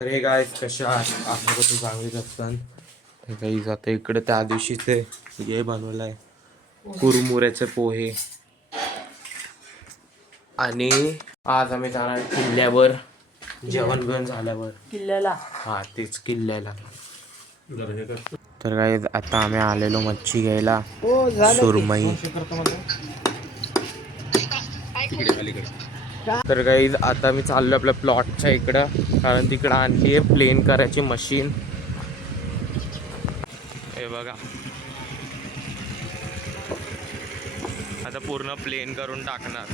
तर हे गाईज कशा आठवत तू चांगलीच असतात. हे काही आता इकडे त्या दिवशी ते हे बनवलंय कुरमुऱ्याचे पोहे. आणि आज आम्ही जाणार किल्ल्यावर जेवण बिवण झाल्यावर. किल्ल्याला हा तेच किल्ल्याला. तर गाईज आता आम्ही आलेलो मच्छी घ्यायला. सुरमई. तर गाईज आता मी चाललो आपल्या प्लॉटच्या इकडं, कारण तिकडं आणली आहे प्लेन करायची मशीन. हे बघा आता पूर्ण प्लेन करून टाकणार.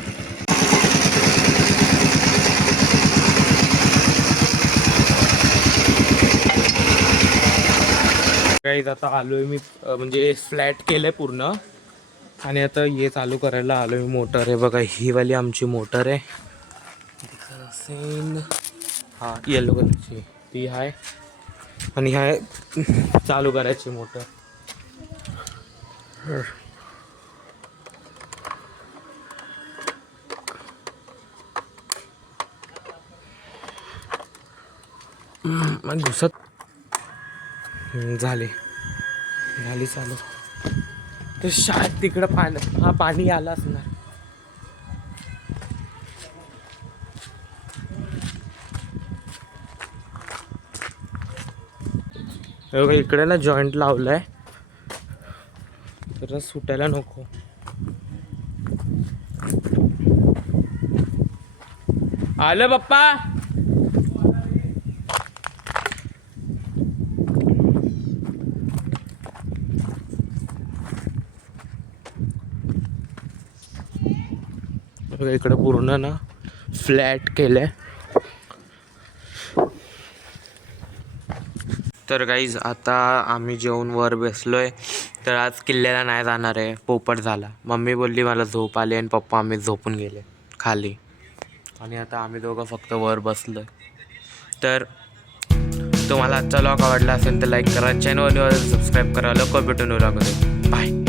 गाईज आता आलोय मी, म्हणजे फ्लॅट केलंय पूर्ण. आणि आता हे चालू करायला आलोय मी. मोटर आहे बघा, ही वाली आमची मोटर आहे. हा येलो कलरची ती आहे. आणि ह्या चालू करायची मोटर. मग घुसत झाली चालू. तर शाळेत तिकडं पाणी आलं असणार. इकडे ना जॉईंट लावलाय तर सुटायला नको. आलं पप्पा. इकडे पूर्ण ना फ्लॅट केलंय. तर गाईज आता आम्ही जेवून वर बसलोय. तर आज किल्ल्याला नाही जाणार आहे, पोपट झाला. मम्मी बोलली मला झोप आली आणि पप्पा आम्ही झोपून गेले खाली. आणि आता आम्ही दोघं फक्त वर बसलोय. तर तुम्हाला आजचा व्लॉग आवडला असेल तर लाईक करा, चॅनलवर सबस्क्राईब करा. लवकर भेटून व्लॉगमध्ये. बाय.